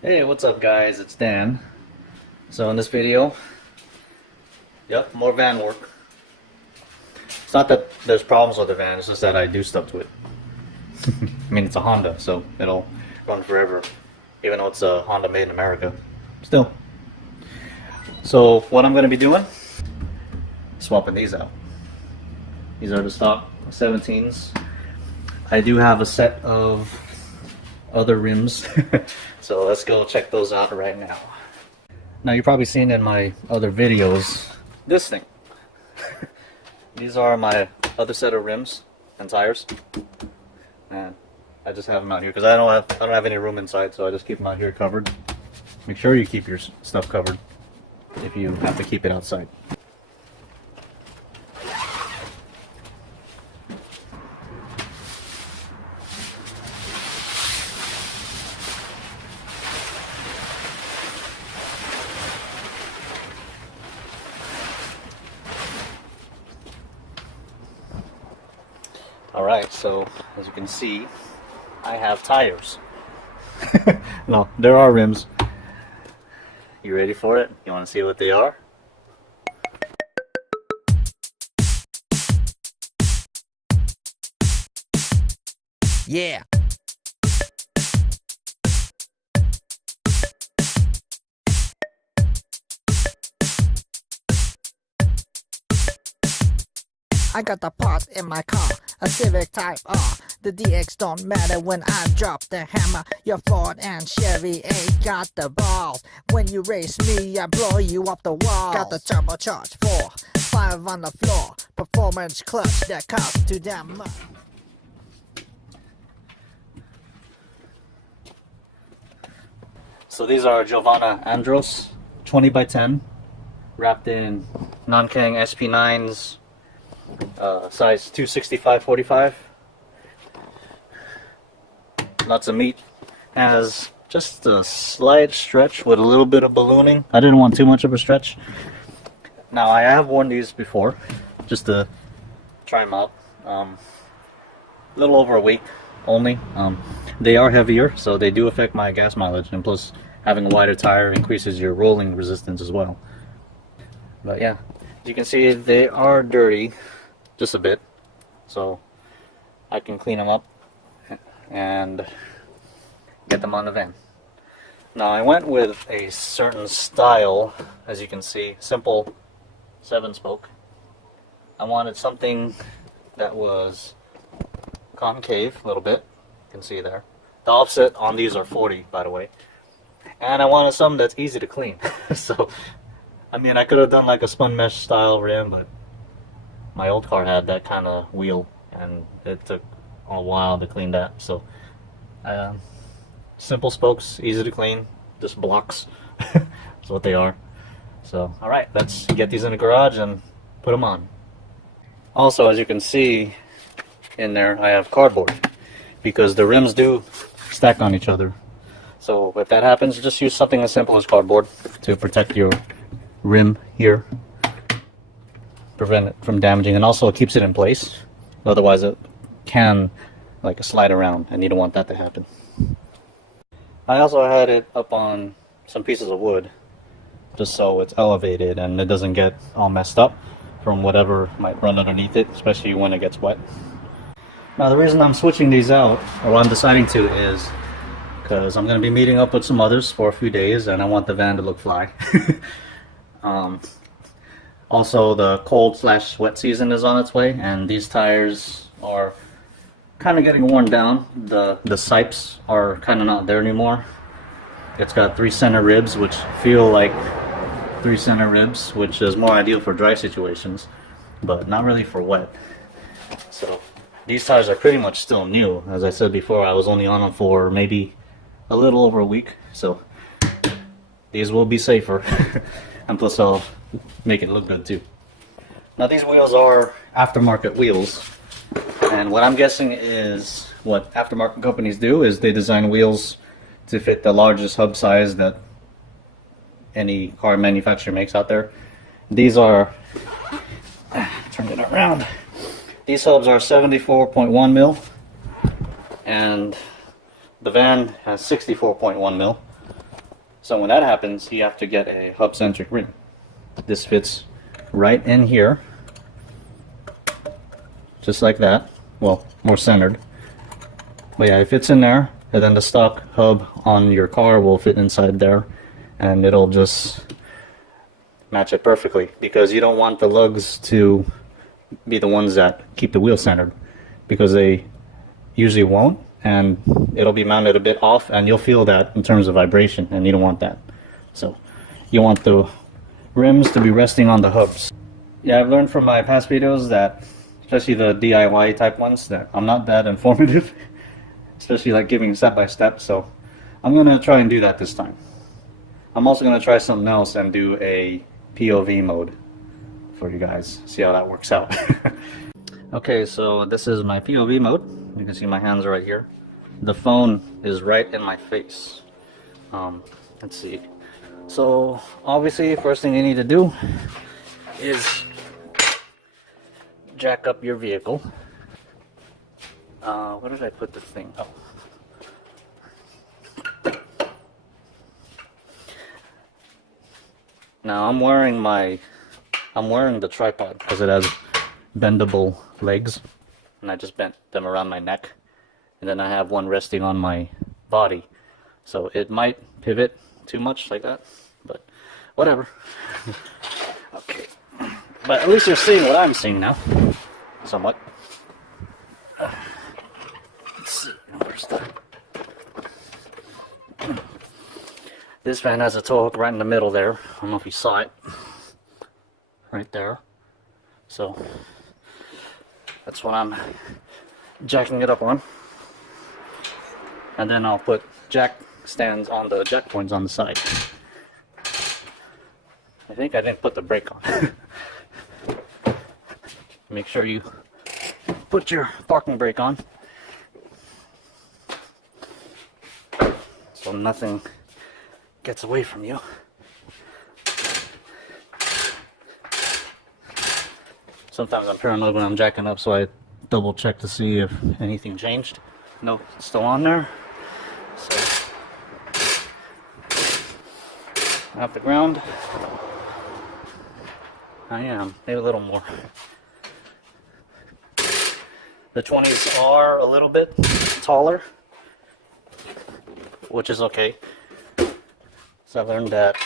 Hey, what's up guys? It's Dan. So in this video, yep, more van work. It's not that there's problems with the van, it's just that I do stuff to it. I mean, it's a Honda, so it'll run forever, even though it's a Honda made in America. Still. So what I'm going to be doing, swapping these out. These are the stock 17s. I do have a set of other rims, so let's go check those out right now. Now you've probably seen in my other videos this thing. These are my other set of rims and tires, and I just have them out here because I don't have any room inside, so I just keep them out here covered. Make sure you keep your stuff covered if you have to keep it outside. Alright, so as you can see, I have tires. No, there are rims. You ready for it? You want to see what they are? Yeah. I got the parts in my car, a Civic Type R. The DX don't matter when I drop the hammer. Your Ford and Chevy ain't got the balls. When you race me, I blow you off the wall. Got the turbocharged 4, 5 on the floor. Performance clutch that costs too damn much. So these are Giovanna Andros 20x10 wrapped in non-Kang SP9s, size 265/45. Lots of meat. Has just a slight stretch with a little bit of ballooning. I didn't want too much of a stretch. Now I have worn these before just to try them out. A little over a week only. They are heavier, so they do affect my gas mileage, and plus having a wider tire increases your rolling resistance as well. But yeah, as you can see, they are dirty just a bit, so I can clean them up and get them on the van. Now I went with a certain style, as you can see, simple 7-spoke. I wanted something that was concave a little bit. You can see there. The offset on these are 40, by the way. And I wanted something that's easy to clean. So, I mean, I could have done like a spun mesh style rim, but my old car had that kind of wheel, and it took a while to clean that. So, simple spokes, easy to clean, just blocks. That's what they are. So, alright, let's get these in the garage and put them on. Also, as you can see in there, I have cardboard, because the rims do stack on each other. So if that happens, just use something as simple as cardboard to protect your rim here, prevent it from damaging, and also it keeps it in place. Otherwise it can like slide around, and you don't want that to happen. I also had it up on some pieces of wood just so it's elevated and it doesn't get all messed up from whatever might run underneath it, especially when it gets wet. Now the reason I'm switching these out, or I'm deciding to, is because I'm going to be meeting up with some others for a few days, and I want the van to look fly. Also, the cold/wet season is on its way, and these tires are kind of getting worn down. The sipes are kind of not there anymore. It's got 3 center ribs, which feel like 3 center ribs, which is more ideal for dry situations, but not really for wet. So these tires are pretty much still new. As I said before, I was only on them for maybe a little over a week, so these will be safer. And plus I'll make it look good too. Now these wheels are aftermarket wheels, and what I'm guessing is what aftermarket companies do is they design wheels to fit the largest hub size that any car manufacturer makes out there. These are, turn it around, these hubs are 74.1 mil, and the van has 64.1 mil. So when that happens, you have to get a hub-centric rim. This fits right in here, just like that. Well, more centered. But yeah, it fits in there, and then the stock hub on your car will fit inside there, and it'll just match it perfectly, because you don't want the lugs to be the ones that keep the wheel centered, because they usually won't, and it'll be mounted a bit off, and you'll feel that in terms of vibration, and you don't want that. So you want the rims to be resting on the hubs. Yeah, I've learned from my past videos that, especially the DIY type ones, that I'm not that informative, especially like giving step by step, so I'm gonna try and do that this time. I'm also gonna try something else and do a POV mode for you guys, see how that works out. Okay, so this is my POV mode. You can see my hands are right here. The phone is right in my face. Let's see. So obviously, first thing you need to do is jack up your vehicle. Where did I put this thing? Oh. Now I'm wearing the tripod because it has bendable legs, and I just bent them around my neck, and then I have one resting on my body, so it might pivot too much like that, but whatever. Okay, but at least you're seeing what I'm seeing now, somewhat. Let's see, where's the... This fan has a tow hook right in the middle there. I don't know if you saw it. Right there. So that's what I'm jacking it up on. And then I'll put jack stands on the jack points on the side. I think I didn't put the brake on. Make sure you put your parking brake on, so nothing gets away from you. Sometimes I'm paranoid when I'm jacking up, so I double check to see if anything changed. No, it's still on there. So off the ground, I am, maybe a little more. The 20s are a little bit taller, which is okay. So I learned that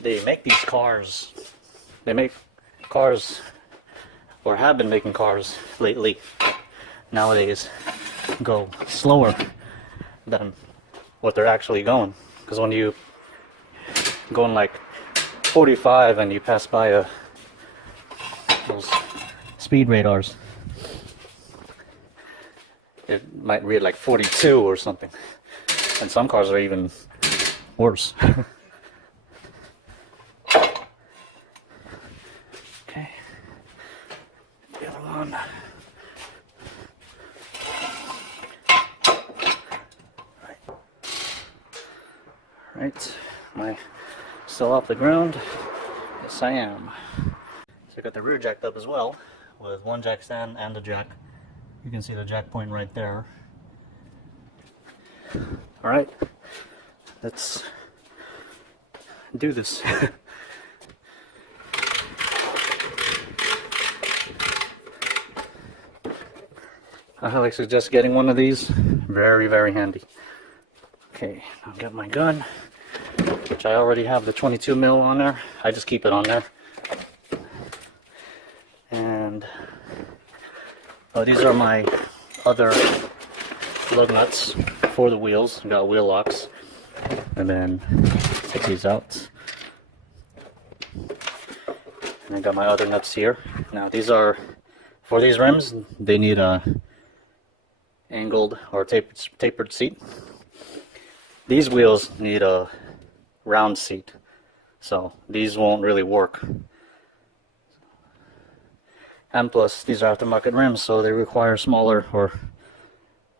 they make these cars, or have been making cars lately, nowadays, go slower than what they're actually going. Because when you going like 45 and you pass by those speed radars, it might read like 42 or something. And some cars are even worse. Okay. The other one. Right. Am I still off the ground? Yes, I am. So I got the rear jacked up as well, with one jack stand and a jack. You can see the jack point right there. Alright, let's do this. I highly suggest getting one of these. Very, very handy. Okay, I'll get my gun, which I already have the 22 mil on there. I just keep it on there. And these are my other lug nuts for the wheels. I've got wheel locks. And then take these out. And I got my other nuts here. Now these are, for these rims, they need a angled or tapered seat. These wheels need a round seat, so these won't really work. And plus, these are aftermarket rims, so they require smaller or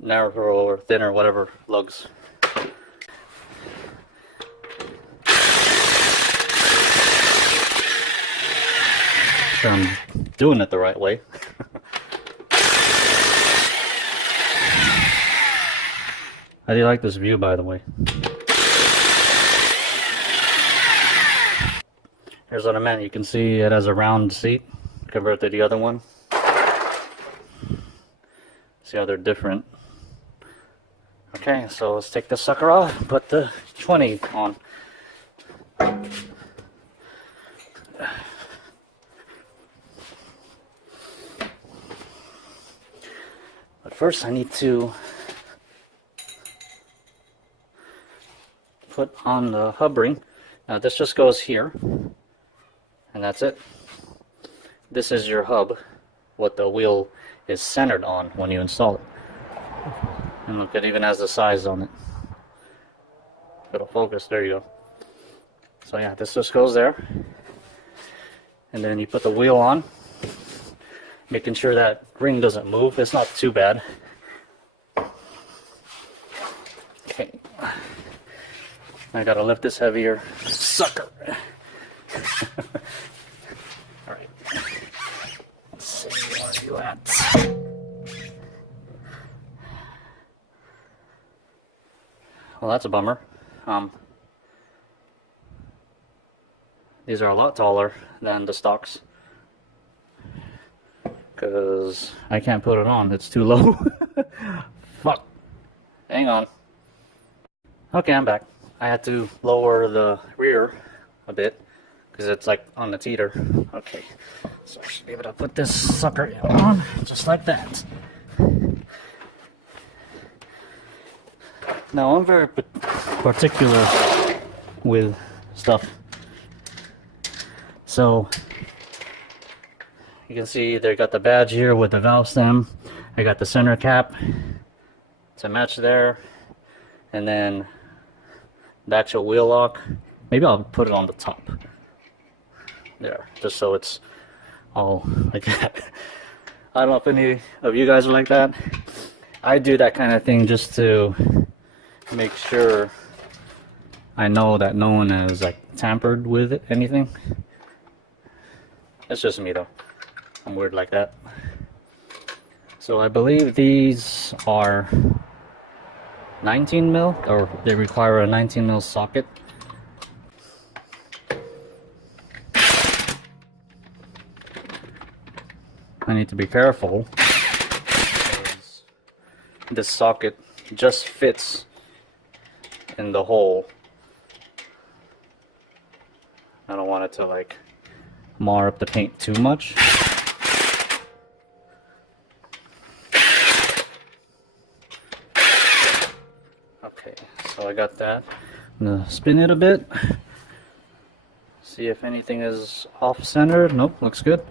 narrower or thinner, whatever, lugs. Sure I'm doing it the right way. I do like this view, by the way. Here's what I meant. You can see it has a round seat compared to the other one. See how they're different. Okay, so let's take this sucker off and put the 20 on. But first I need to put on the hub ring. Now this just goes here, and that's it. This is your hub, what the wheel is centered on when you install it. And look, it even has the size on it. It'll focus, there you go. So yeah, this just goes there. And then you put the wheel on, making sure that ring doesn't move. It's not too bad. Okay. I gotta lift this heavier sucker. Alright. Let's see, where are you at? Well, that's a bummer. These are a lot taller than the stocks, because I can't put it on, it's too low. Fuck. Hang on. Okay, I'm back. I had to lower the rear a bit because it's like on the teeter. Okay, so I should be able to put this sucker on just like that. Now I'm very particular with stuff. So you can see they got the badge here with the valve stem. I got the center cap to match there, and then the actual wheel lock. Maybe I'll put it on the top there, just so it's all like that. I don't know if any of you guys are like that. I do that kind of thing just to make sure I know that no one has like tampered with it, anything. It's just me though. I'm weird like that. So I believe these are 19 mil, or they require a 19 mil socket. I need to be careful because this socket just fits in the hole. I don't want it to like mar up the paint too much. Okay, so I got that. I'm gonna spin it a bit. See if anything is off center. Nope, looks good.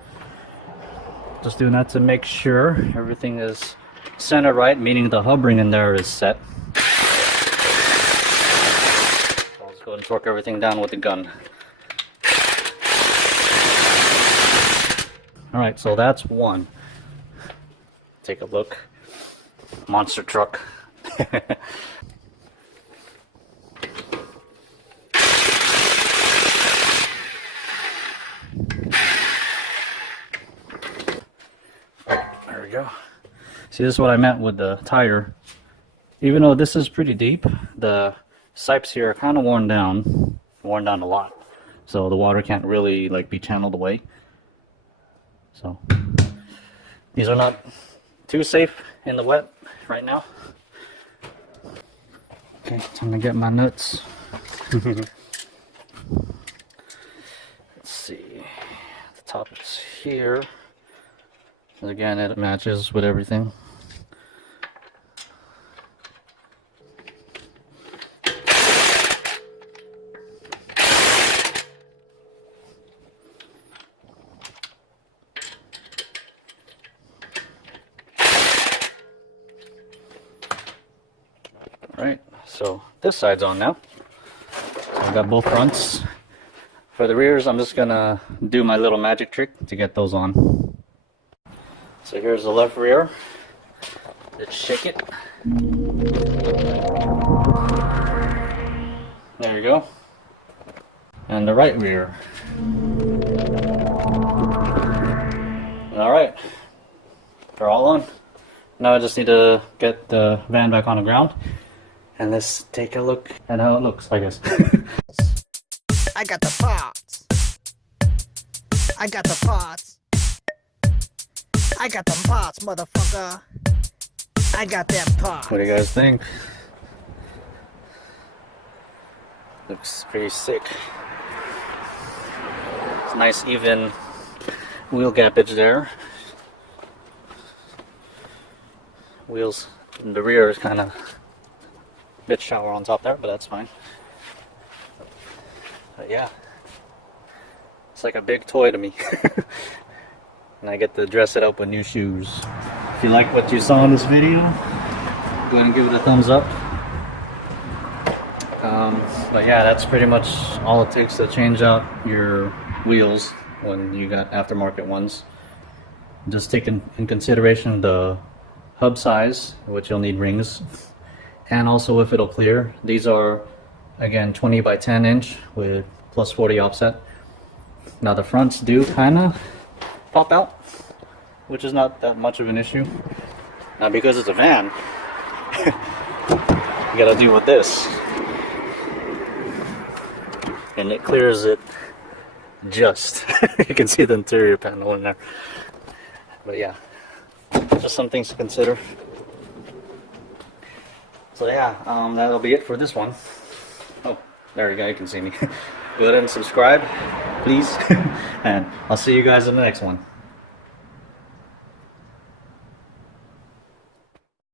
Just doing that to make sure everything is centered right, meaning the hub ring in there is set. So let's go ahead and torque everything down with the gun. Alright, so that's one. Take a look. Monster truck. There we go. See, this is what I meant with the tire. Even though this is pretty deep, the sipes here are kind of worn down a lot. So the water can't really like be channeled away. So these are not too safe in the wet right now. Okay, time to get my nuts. Let's see. The top is here. And again, it matches with everything. Alright, so this side's on now. So I got both fronts. For the rears, I'm just gonna do my little magic trick to get those on. So here's the left rear. Let's shake it. There you go. And the right rear. Alright, they're all on. Now I just need to get the van back on the ground And let's take a look at how it looks, I guess. I got the parts. I got the parts. I got them parts, motherfucker. I got them parts. What do you guys think? Looks pretty sick. It's nice even wheel gappage there. Wheels in the rear is kind of a bit shallow on top there, but that's fine. But yeah, it's like a big toy to me. And I get to dress it up with new shoes. If you like what you saw in this video, go ahead and give it a thumbs up. But yeah, that's pretty much all it takes to change out your wheels when you got aftermarket ones. Just take in consideration the hub size, which you'll need rings, and also if it'll clear. These are again 20 by 10 inch with plus 40 offset. Now the fronts do kind of pop out, which is not that much of an issue. Now because it's a van, you gotta deal with this. And it clears it just. You can see the interior panel in there. But yeah, just some things to consider. So yeah, that'll be it for this one. Oh, there you go, you can see me. Go ahead and subscribe, please. And I'll see you guys in the next one.